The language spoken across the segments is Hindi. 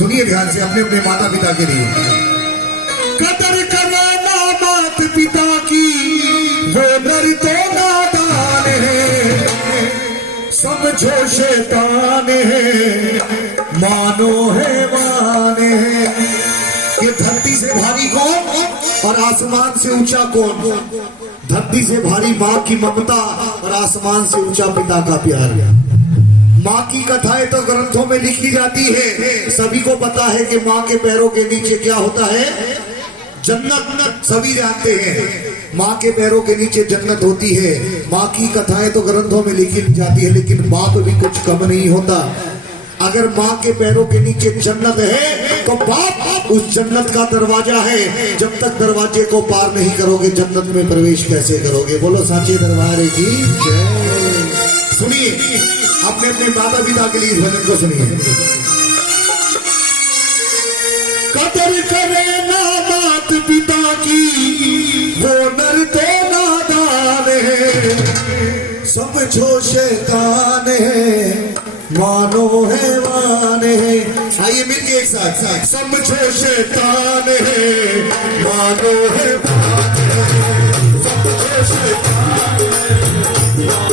सुनिए ध्यान से अपने अपने माता पिता के लिए। कदर करना माता पिता की वो नर तो नादान है, समझो शैतान है मानो हैवान है। ये धरती से भारी कौन और आसमान से ऊंचा कौन? धरती से भारी माँ की ममता और आसमान से ऊंचा पिता का प्यार। माँ की कथाएं तो ग्रंथों में लिखी जाती है, सभी को पता है कि माँ के पैरों के नीचे क्या होता है? जन्नत। सभी जानते हैं माँ के पैरों के नीचे जन्नत होती है। माँ की कथाएं तो ग्रंथों में लिखी जाती है, लेकिन बाप भी कुछ कम नहीं होता। अगर माँ के पैरों के नीचे जन्नत है तो बाप उस जन्नत का दरवाजा है। जब तक दरवाजे को पार नहीं करोगे जन्नत में प्रवेश कैसे करोगे? बोलो सांचे दरबार की जय। सुनिए अपने अपने माता पिता के लिए इस भजन को सुनिए। कदर करे ना मात पिता की वो नर तो नादान है, समझो शैतान है मानो हैवान है। आइए मिलके एक साथ। समझो शैतान है मानो हैवान है, समझो शैतान है मानो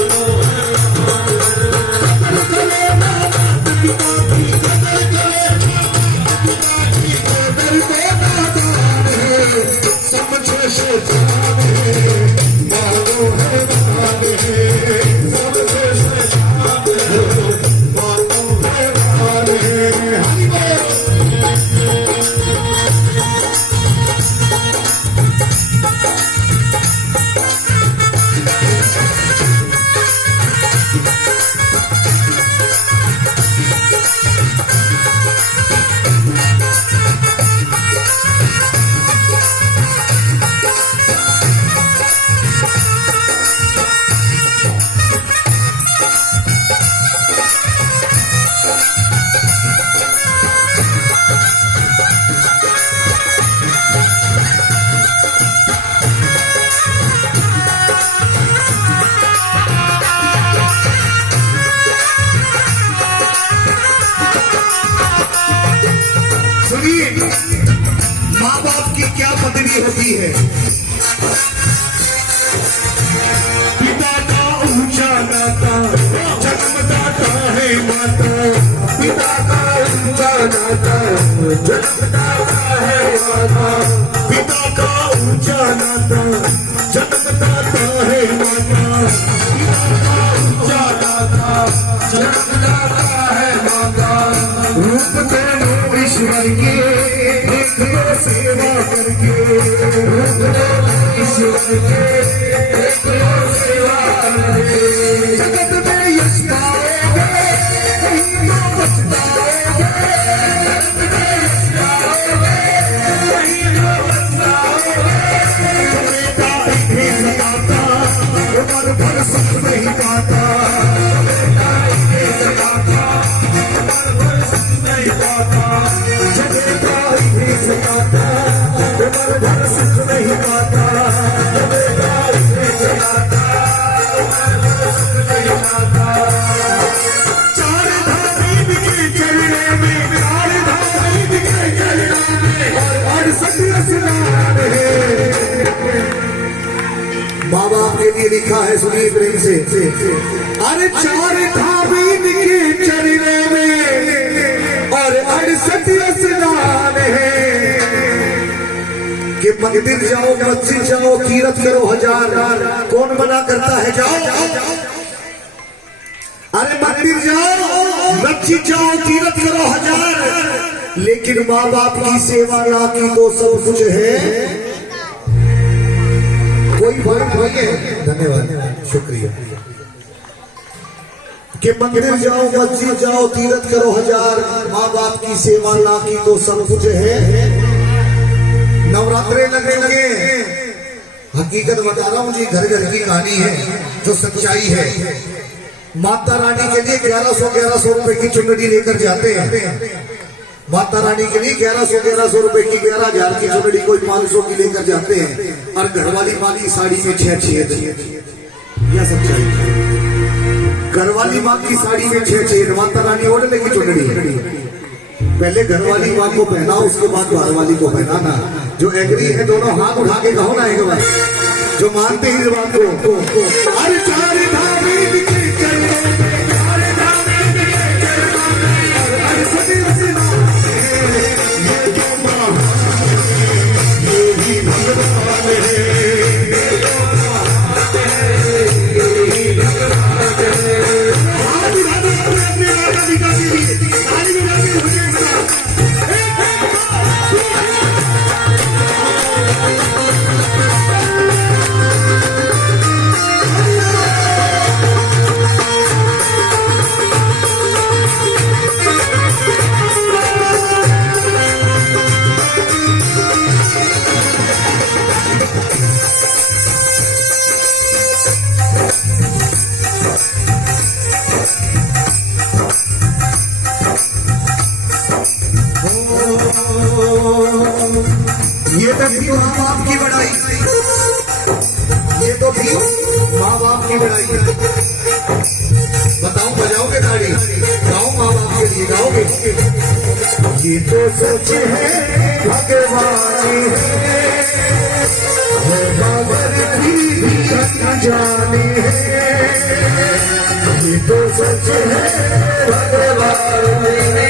माँ बाप की क्या पदवी होती है? पिता का ऊंचा नाता जन्मदाता है माता, पिता का ऊंचा नाता जन्मदाता है माता, पिता का ऊंचा नाता जन्मदाता है माता, पिता का ऊंचा नाता जन्मदाता है माता। रूप दोनों ईश्वर के सेवा करके, ईश्वर के सेवा करके जगत में यश पाओगे, कहीं तो बच पाओगे, जगत में यश पाओगे, कहीं तो बच पाओगे। बेटा इन्हें सताता उम्र भर सुख नहीं पाता, बेटा इन्हें सताता उम्र भर सुख नहीं पाता, बेटा इन्हें सताता उम्र भर सुख नहीं पाता, बेटा इन्हें सताता उम्र भर सुख नहीं पाता। चार धाम के चलने में, चार धाम के चलने में और सत्य स्नान है। माँ बाप के लिए लिखा है, सुनिए प्रेम से। अरे चार धाम के चलने में और 68 स्नान है कि मंदिर जाओ, मस्जिद जाओ, तीरथ करो 1000। कौन मना करता है? जाओ। अरे मंदिर जाओ, मस्जिद जाओ, तीरथ करो 1000, लेकिन माँ बाप की सेवा ना की तो सब कुछ है कोई बात नहीं है। धन्यवाद, शुक्रिया। कि मंदिर जाओ, मस्जिद जाओ, तीरथ करो 1000, माँ बाप की सेवा ना की तो सब कुछ है। नवरात्रे लगने लगे, हकीकत बता रहा हूँ जी, घर घर की कहानी है जो सच्चाई है। माता रानी के लिए 1100 रुपए की चुनरी लेकर जाते हैं। माता रानी के लिए 1100 रुपए की, 11,000 की चुनरी कोई 500 की लेकर जाते हैं, और घरवाली माँ की साड़ी में 6 छेद। यह सच्चाई है। घरवाली माँ की साड़ी में 6 छेद, माता रानी ओढ़ने की चुनरी है। पहले घर वाली माँ को पहनाओ, उसके बाद बाहर वाली को पहनाना। जो एग्री है दोनों हाथ उठा के कहो ना एक बार, जो मानते हैं इस बात को। अरे चार धाम के चले, चार धाम के चले, अरे सभी ये तो माँ ये ही भगवान है। ये तो थी माँ बाप की बड़ाई, ये तो थी माँ बाप की बड़ाई। बताओ बजाओगे ताड़ी, गाओ माँ बाप के लिए गाओगे। ये तो सच है भगवान है बाबर भी जाने है। ये तो सच है भगवान है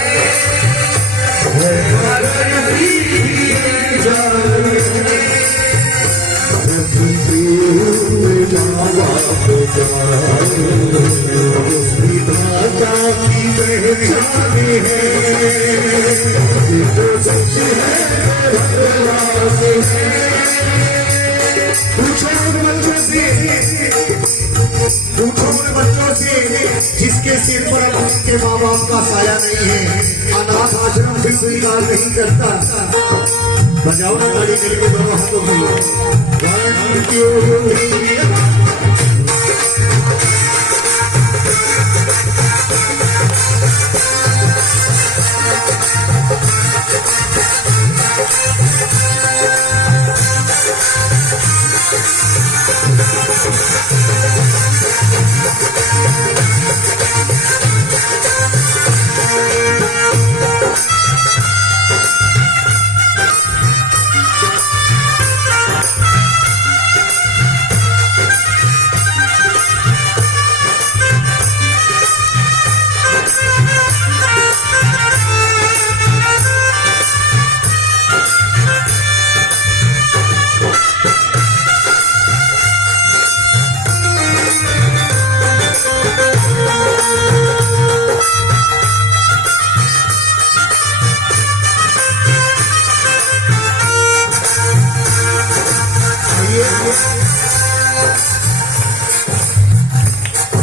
बच्चों से जिसके सिर पर उनके माँ बाप का साया नहीं है, अनाथ आश्रम भी स्वीकार नहीं करता। बजाओ ना ताली मिलके दोनों हाथों की।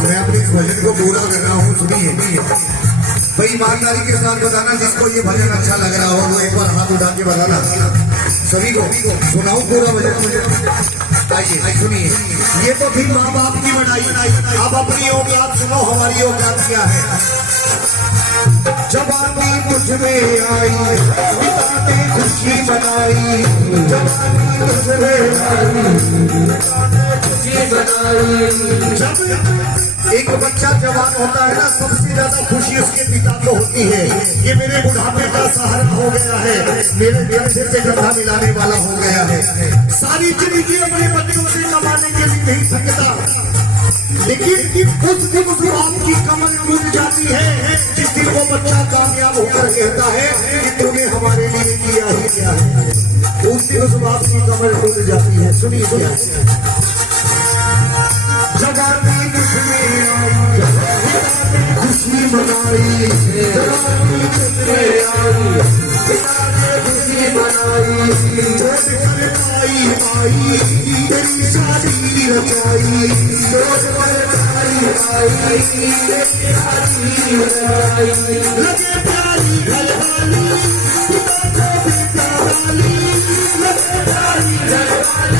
मैं अपने इस भजन को पूरा कर रहा हूँ, सुनिए भाई। ईमानदारी के साथ बताना जिसको ये भजन अच्छा लग रहा हो वो एक बार हाथ उठा के बताना। सभी को सुनाऊं पूरा भजन। आइए सुनिए। ये तो थी माँ बाप की बड़ाई, अब अपनी औकात सुनो, हमारी औकात क्या है। जवानी तुझ में आई, पिता ने खुशी मनाई, जवानी तुझ में आई, खुशी बनाई। जब एक बच्चा जवान होता है ना, सबसे ज्यादा खुशी उसके पिता को होती है। ये मेरे बुढ़ापे का सहारा हो गया है, मेरे सिर पे गड्ढा मिलाने वाला हो गया है। सारी जिंदगी अपने बच्चों से कमाने के लिए नहीं सकता, लेकिन उस दिन उस बाप की कमर टूट जाती है जिस दिन वो बच्चा कामयाब होकर कहता है कि तूने हमारे लिए किया ही क्या है। उस दिन उस बाप की कमर टूट जाती है। सुनिए क्या जवानी खुशी मनाई, खुशी मनाई, आई तेरी शादी रचाई, लगे प्यारी घरवाली, लगे प्यारी घरवाली,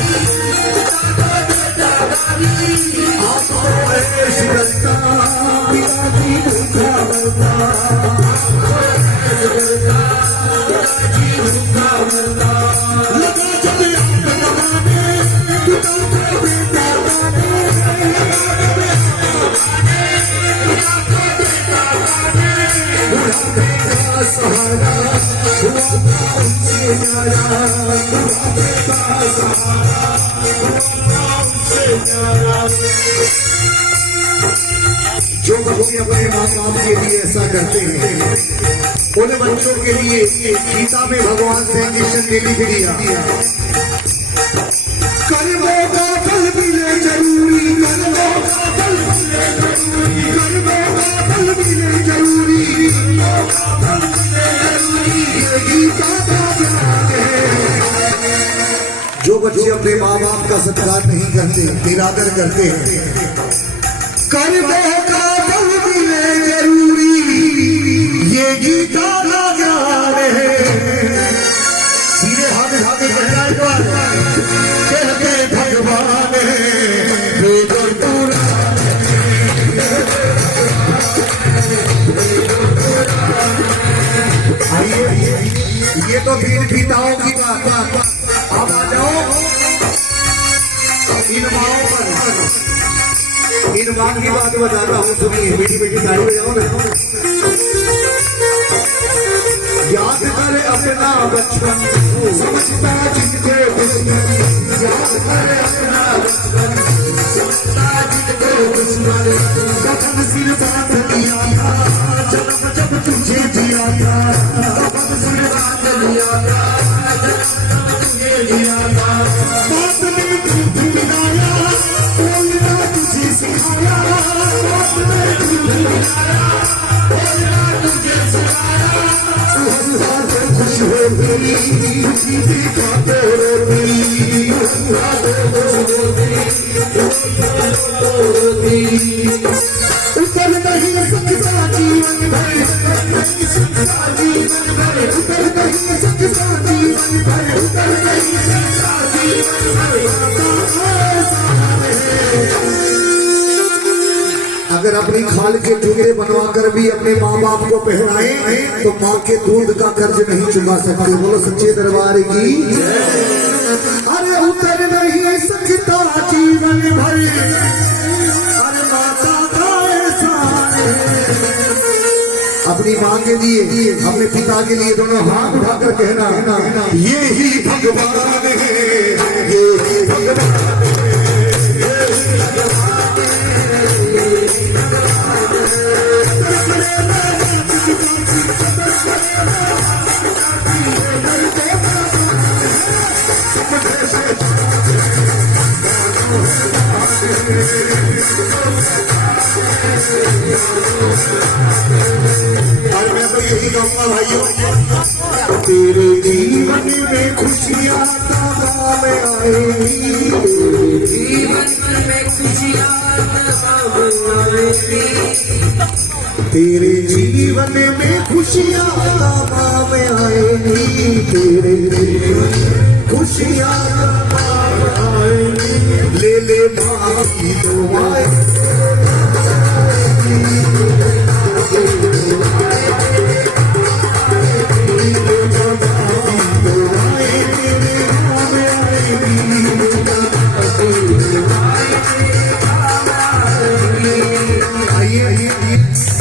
सहारा हुआ था उनसे न्यारा, हुआ था सहारा हुआ उनसे न्यारा। जो बच्चे अपने माँ बाप के लिए ऐसा करते हैं, उन बच्चों के लिए गीता में भगवान से इंजेक्शन ने लिख दिया, कर्मों का फल मिले जरूरी, कर्मों का फल मिले जरूरी, कर्मों का फल मिले जरूरी, कर्मों का फल मिले जरूरी, ये गीता का ज्ञान है। जो बच्चे अपने माँ बाप का सत्कार नहीं करते, निरादर करते हैं, कर्मों का फल मिले जरूरी, ये गीता का ज्ञान है। सीधे भागे भागे कहना एक बार, कहते भगवान है वेदों पूरा। आइए ये तो भीड़ भीताओं की बात, आप आ जाओ इन माओं पर, इन माँ की बात बताता हूँ, सुनिए बेटी बेटी साड़ी में जाओ ना। याद करे अपना बचपन, समझता जिनके दुश्मन, याद करे अपना बचपन, समझता जिनके दुश्मन, कफन सिर बांध लिया था जन्म जब तुझे दिया था, कफन सिर बांध लिया था जन्म तुझे दिया था, बात में झूठ मिलाया बोलना तुझे सिखाया, बात में झूठ मिलाया बोलना तुझे सिखाया, खुश होगी खुशी दिखाते रोती, उतर नहीं सकता जीवन भर, उतर नहीं सकता जीवन भर, उतर नहीं सकता जीवन भर, उतर नहीं सकता जीवन भर। अगर अपनी खाल के टुकड़े बनवा कर भी अपने माँ बाप को पहनाए तो माँ के दूध का कर्ज नहीं चुका सकते। बोलो सच्चे दरबार की। अरे उतर नहीं सकता जीवन भर, अरे माता का एहसान है। अपनी माँ के लिए, अपने पिता के लिए दोनों हाथ उठाकर कहना, ये ही भगवान है, ये ही भगवान है। और मैं तो यही कहूँगा भाइयों, तेरे जीवन में खुशियाँ तमाम आएगी, जीवन में खुशियाँ तमाम आएगी, तेरे जीवन में खुशियाँ तमाम आएगी, तेरे खुशियाँ तमाम आएगी। ले ले माँ की दुआएं,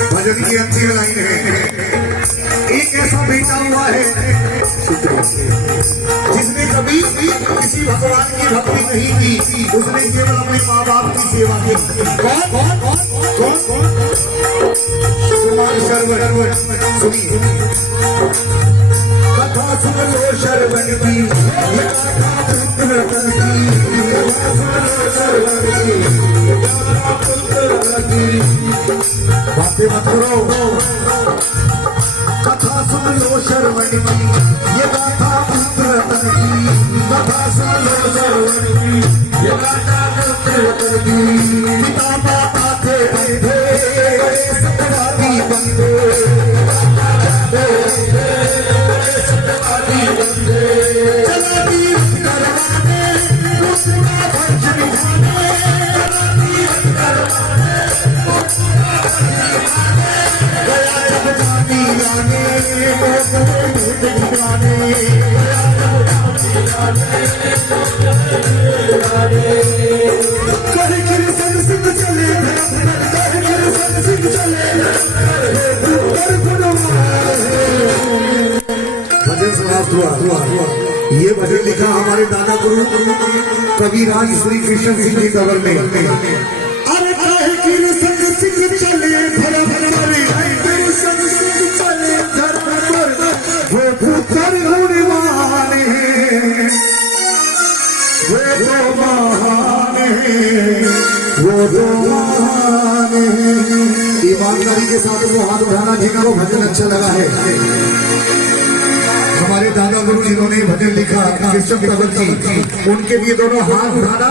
भजन की अंतिम लाइन है। एक ऐसा बेटा हुआ है जिसने कभी किसी भगवान की भक्ति नहीं की, उसने केवल अपने माँ बाप की सेवा की। कौन कौन कौन कौन कौन? कुमार शरवण। सुनिए कथा सुन लो शरवण की, बातें मत करो, कथा सुन लो शरवण की, ये गाथा पुत्र रतन की, कथा सुन लो शरवण की, ये गाथा पुत्र रतन की। पिता माता थे बंधे, सत्यवादी बंधे, सत्यवादी बंधे, चला तीर्थ करवाने, दूसरा भंज निभाने, चला तीर्थ करवाने, गया जब जाती जाने, करे गिर संग सिंह चले, करे गिर संग सिंह चले, भजन समाप्त हुआ। ये भजन लिखा हमारे दादा गुरु कविराज श्री कृष्ण सिंह जी कंवर ने। अरे काहे की संग सिंह चले भर भरी, संग सिंह चले धर भर, वो पुत्र गुणवान है, वो तो महान है, वो तो महान है। ईमानदारी के साथ वो हाथ उठाना जिनका वो भजन अच्छा लगा है। हमारे दादा गुरु जिन्होंने भजन लिखा कृष्ण कंवर जी, उनके लिए दोनों हाथ उठाना।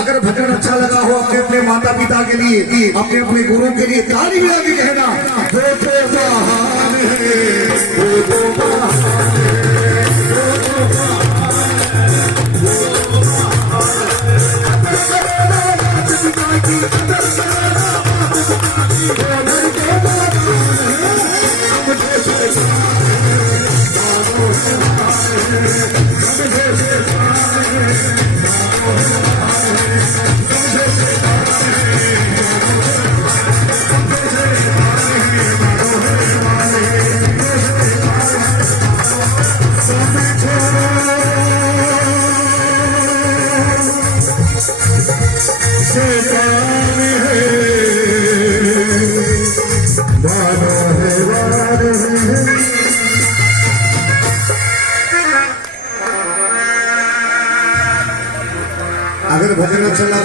अगर भजन अच्छा लगा हो अपने अपने माता पिता के लिए, अपने अपने गुरु के लिए ताली मिला के कहना, वो तो महान है, वो तो महान है, वो तो अगर भजन अच्छा लगा